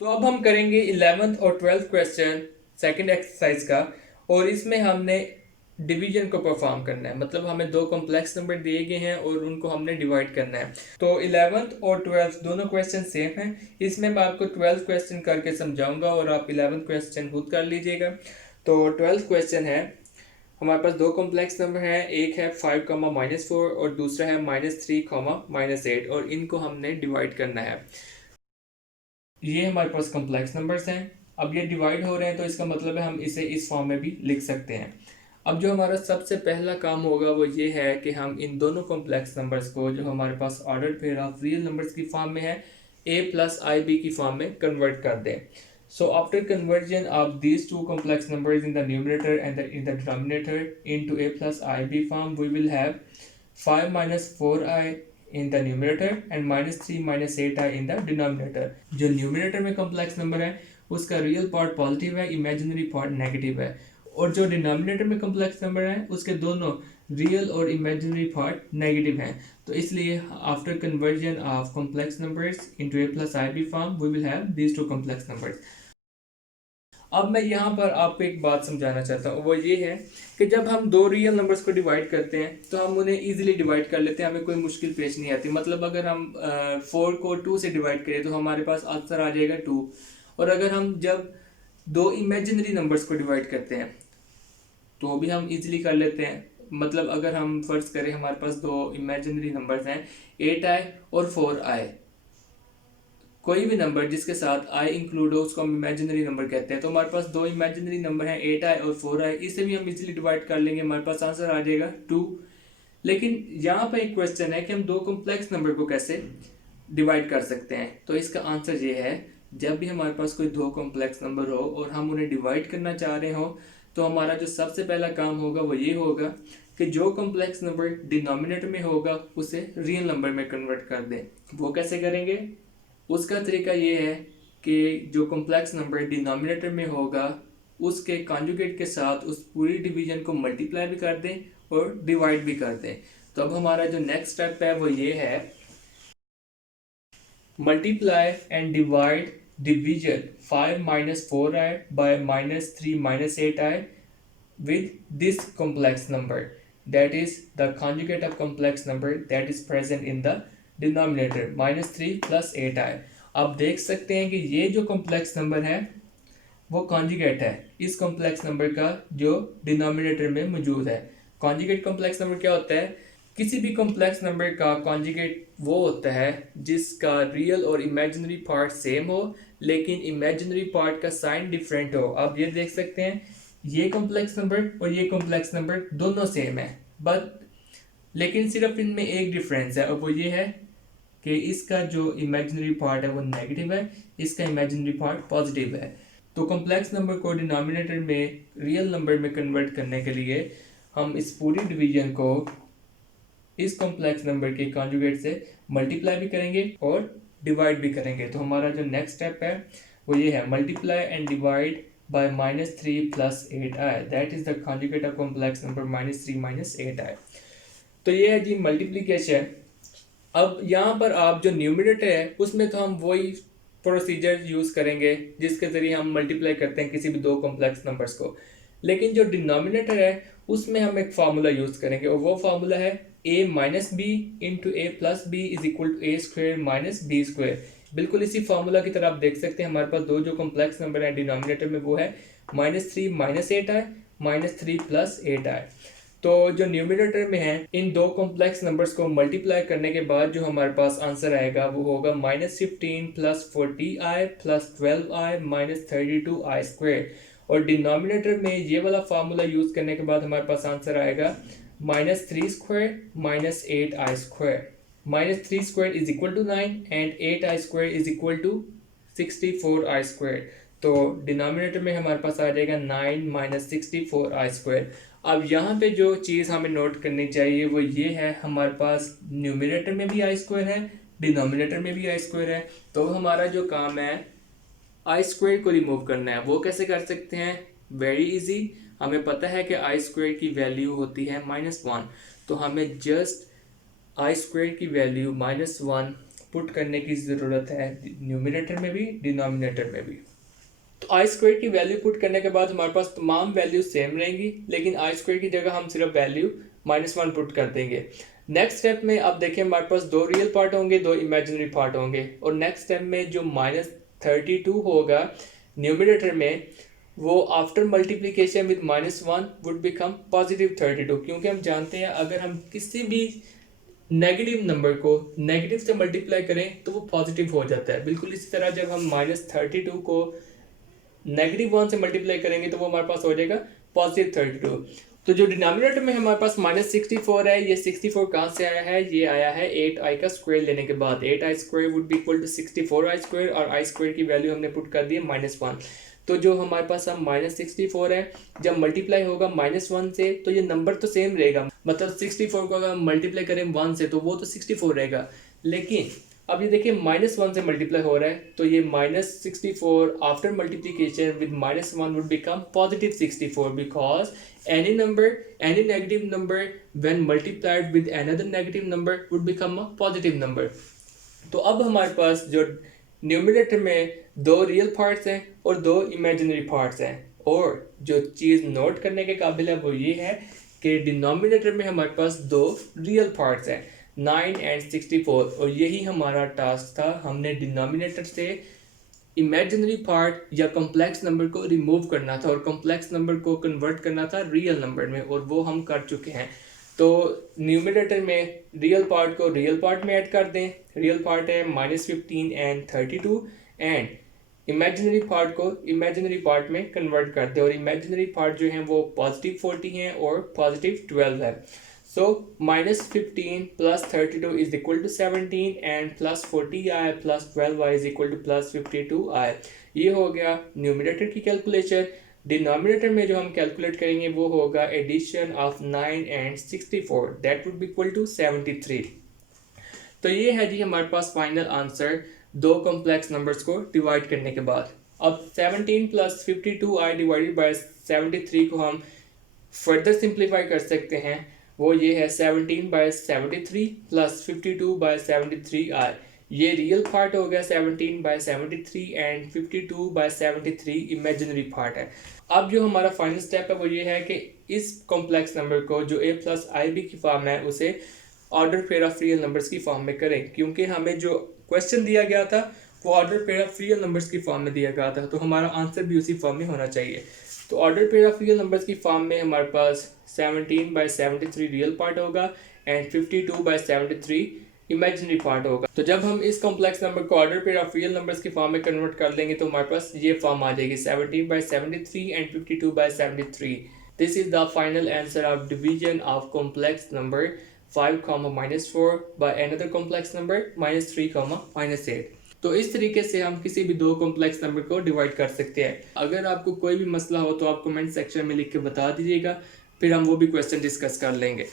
तो अब हम करेंगे 11th और 12th क्वेश्चन सेकंड एक्सरसाइज का। और इसमें हमने डिवीजन को परफॉर्म करना है, मतलब हमें दो कॉम्प्लेक्स नंबर दिए गए हैं और उनको हमने डिवाइड करना है। तो 11th और 12th दोनों क्वेश्चन सेम हैं। इसमें मैं आपको 12th क्वेश्चन करके समझाऊंगा और आप 11th क्वेश्चन खुद कर लीजिएगा। तो 12th क्वेश्चन है, हमारे पास दो कॉम्प्लेक्स नंबर हैं, एक है 5, -4 और दूसरा है -3, -8 और इनको हमने डिवाइड करना है। ये हमारे पास कॉम्प्लेक्स नंबर्स हैं। अब ये डिवाइड हो रहे हैं तो इसका मतलब है हम इसे इस फॉर्म में भी लिख सकते हैं। अब जो हमारा सबसे पहला काम होगा वो ये है कि हम इन दोनों कॉम्प्लेक्स नंबर्स को, जो हमारे पास order pair of real numbers की फॉर्म में है, a+ib की फॉर्म में कन्वर्ट कर दें। So after conversion of these two complex numbers in the numerator and in the denominator into a plus ib form, we will have 5 minus 4i in the numerator and -3 -8i in the denominator। जो numerator में complex number है उसका real part positive है, imaginary part negative है। और जो denominator में complex number है उसके दोनों रियल और इमेजिनरी पार्ट नेगेटिव हैं। तो इसलिए after conversion of complex numbers into a plus ib form we will have these two complex numbers। अब मैं यहाँ पर आपको एक बात समझाना चाहता हूँ, वो ये है कि जब हम दो रियल नंबर्स को डिवाइड करते हैं तो हम उन्हें इजीली डिवाइड कर लेते हैं, हमें कोई मुश्किल पेश नहीं आती। मतलब अगर हम 4 को 2 से डिवाइड करें तो हमारे पास आंसर आ जाएगा 2। और अगर हम जब दो इमेजिनरी नंबर्स को डिवाइड करते हैं तो भी हम इजीली कर लेते हैं। मतलब अगर हम फर्ज करें हमारे पास दो इमेजिनरी नंबर्स हैं 8i और 4i, कोई भी नंबर जिसके साथ i इंक्लूड हो उसको हम इमेजिनरी नंबर कहते हैं। तो हमारे पास दो इमेजिनरी नंबर हैं 8i और 4i, इसे भी हम इजीली डिवाइड कर लेंगे, हमारे पास आंसर आ जाएगा 2। लेकिन यहाँ पर एक क्वेश्चन है कि हम दो कॉम्प्लेक्स नंबर को कैसे डिवाइड कर सकते हैं। तो इसका आंसर ये है, जब भी हमारे पास कोई दो कॉम्प्लेक्स नंबर हो और हम उन्हें डिवाइड करना चाह रहे हो तो हमारा जो सबसे पहला काम होगा वो ये होगा कि जो कॉम्प्लेक्स नंबर डिनोमिनेटर में होगा उसे रियल नंबर में कन्वर्ट कर दें। वो कैसे करेंगे? उसका तरीका ये है कि जो कॉम्प्लेक्स नंबर डिनोमिनेटर में होगा उसके कॉन्जुगेट के साथ उस पूरी डिवीजन को मल्टीप्लाई भी कर दें और डिवाइड भी कर दें। तो अब हमारा जो नेक्स्ट स्टेप है वो ये है, multiply and divide division 5 -4i by -3 -8i with this complex number, that is the conjugate of complex number that is present in the denominator -3 + 8i। आप देख सकते हैं कि ये जो कॉम्प्लेक्स नंबर है वो कॉन्जुगेट है इस कॉम्प्लेक्स नंबर का जो डिनोमिनेटर में मौजूद है। कॉन्जुगेट कॉम्प्लेक्स नंबर क्या होता है? किसी भी कॉम्प्लेक्स नंबर का कॉन्जुगेट वो होता है जिसका रियल और इमेजिनरी पार्ट सेम हो लेकिन इमेजिनरी पार्ट का साइन डिफरेंट हो। आप ये देख सकते हैं ये कॉम्प्लेक्स नंबर और ये कॉम्प्लेक्स नंबर दोनों सेम है, बट लेकिन सिर्फ इनमें एक डिफरेंस है और वो ये है कि इसका जो इमेजिनरी पार्ट है वो नेगेटिव है, इसका इमेजिनरी पार्ट पॉजिटिव है। तो कॉम्प्लेक्स नंबर को डिनोमिनेटर में रियल नंबर में कन्वर्ट करने के लिए हम इस पूरी डिवीजन को इस कॉम्प्लेक्स नंबर के कॉन्जुगेट से मल्टीप्लाई भी करेंगे और डिवाइड भी करेंगे। तो हमारा जो नेक्स्ट स्टेप है वो ये है, multiply and divide by -3 + 8i, that is the conjugate of complex number -3 -8i। तो ये है जी मल्टीप्लीकेशन। अब यहाँ पर आप जो न्यूमरेटर है उसमें तो हम वही प्रोसीजर यूज़ करेंगे जिसके ज़रिए हम मल्टीप्लाई करते हैं किसी भी दो कॉम्प्लेक्स नंबर्स को। लेकिन जो डिनोमिनेटर है उसमें हम एक फार्मूला यूज़ करेंगे और वो फार्मूला है a - b into a + b is equal to a² - b²। बिल्कुल इसी फार्मूला की तरह आप देख सकते हैं हमारे पास दो जो कॉम्प्लेक्स नंबर है डिनोमिनेटर में वो है -3 -8i -3 + 8i। तो जो न्यूमरेटर में है इन दो कॉम्प्लेक्स नंबर्स को मल्टीप्लाई करने के बाद जो हमारे पास आंसर आएगा वो होगा -15 + 40i + 12i - 32i²। और डिनोमिनेटर में ये वाला फार्मूला यूज़ करने के बाद हमारे पास आंसर आएगा -3² - 8i²। -3² is equal to 9 and 8i² is equal to 64i²। तो डिनोमिनेटर में हमारे पास आ जाएगा 9 - 64i²। अब यहाँ पे जो चीज़ हमें नोट करनी चाहिए वो ये है, हमारे पास न्यूमरेटर में भी i² है, डिनोमिनेटर में भी i² है। तो हमारा जो काम है i² को रिमूव करना है। वो कैसे कर सकते हैं? Very easy. हमें पता है कि i² की वैल्यू होती है -1, तो हमें जस्ट i² की वैल्यू -1 पुट करने की ज़रूरत है, न्यूमिनेटर में भी डिनोमिनेटर में भी। तो आई स्क्वायर की वैल्यू पुट करने के बाद हमारे पास तमाम वैल्यू सेम रहेंगी, लेकिन आई स्क्वायर की जगह हम सिर्फ वैल्यू -1 पुट कर देंगे। नेक्स्ट स्टेप में अब देखिए हमारे पास दो रियल पार्ट होंगे, दो इमेजिनरी पार्ट होंगे, और नेक्स्ट स्टेप में जो -32 होगा न्यूमिनेटर में, वो after multiplication with -1 would become +32, क्योंकि हम जानते हैं अगर हम किसी भी नेगेटिव नंबर को नेगेटिव से मल्टीप्लाई करें तो वो पॉजिटिव हो जाता है। बिल्कुल इसी तरह जब हम -32 को -1 से मल्टीप्लाई करेंगे तो वो हमारे पास हो जाएगा +32। तो जो डिनोमिनेटर में हमारे पास -64 है, ये 64 कहाँ से आया है? ये आया है 8i का स्क्वायर लेने के बाद। 8i square would be equal to 64i square, और i स्क्वायर की वैल्यू हमने पुट कर दी है -1। तो जो हमारे पास अब -64 है, जब मल्टीप्लाई होगा -1 से तो ये नंबर तो सेम रहेगा, मतलब 64 को अगर हम मल्टीप्लाई करें 1 से तो वो तो 64 रहेगा। लेकिन अब ये देखिए -1 से मल्टीप्लाई हो रहा है, तो ये -64 after multiplication with -1 would become +64, because any number, any negative number when multiplied with another negative number would become a positive number। तो अब हमारे पास जो न्यूमिनेटर में दो रियल पार्ट्स हैं और दो इमेजिनरी पार्ट्स हैं, और जो चीज़ नोट करने के काबिल है वो ये है कि डिनोमिनेटर में हमारे पास दो रियल पार्ट्स हैं, 9 एंड 64, और यही हमारा टास्क था। हमने डिनोमिनेटर से इमेजिनरी पार्ट या कॉम्प्लेक्स नंबर को रिमूव करना था और कॉम्प्लेक्स नंबर को कन्वर्ट करना था रियल नंबर में, और वो हम कर चुके हैं। तो न्यूमिनेटर में रियल पार्ट को रियल पार्ट में ऐड कर दें, रियल पार्ट है -15 एंड 32, एंड इमेजिनरी पार्ट को इमेजिनरी पार्ट में कन्वर्ट कर दें, और इमेजिनरी पार्ट जो है वो +40 हैं और +12 है। So -15 + 32 is equal to 17, and +40i + 12i is equal to +52i। ये हो गया न्यूमिनेटर की कैलकुलेशन। डिनोमिनेटर में जो हम कैलकुलेट करेंगे वो होगा addition of 9 and 64, that would be equal to 73। तो ये है जी हमारे पास फाइनल आंसर दो कॉम्प्लेक्स नंबर्स को डिवाइड करने के बाद। अब 17 + 52i डिवाइडेड बाय 73 को हम फर्दर सिंप्लीफाई कर सकते हैं, वो ये है 17/73 + 52/73i। ये रियल पार्ट हो गया 17/73, एंड 52/73 इमेजिनरी पार्ट है। अब जो हमारा फाइनल स्टेप है वो ये है कि इस कॉम्प्लेक्स नंबर को जो a + ib की फॉर्म है उसे order pair of real numbers की फॉर्म में करें, क्योंकि हमें जो क्वेश्चन दिया गया था वो order pair of real numbers की फॉर्म में दिया गया था, तो हमारा आंसर भी उसी फॉर्म में होना चाहिए। तो order pair of real numbers की फॉर्म में हमारे पास 17/73 रियल पार्ट होगा एंड 52/73 इमेजिनरी पार्ट होगा। तो जब हम इस कॉम्प्लेक्स नंबर को order pair of real numbers की फॉर्म में कन्वर्ट कर लेंगे तो हमारे पास ये फॉर्म आ जाएगी 17/73 and 52/73। This is the final answer of division of complex number 5, by another complex number -3, -8। तो इस तरीके से हम किसी भी दो कॉम्प्लेक्स नंबर को डिवाइड कर सकते हैं। अगर आपको कोई भी मसला हो तो आप कमेंट सेक्शन में लिख के बता दीजिएगा, फिर हम वो भी क्वेश्चन डिस्कस कर लेंगे।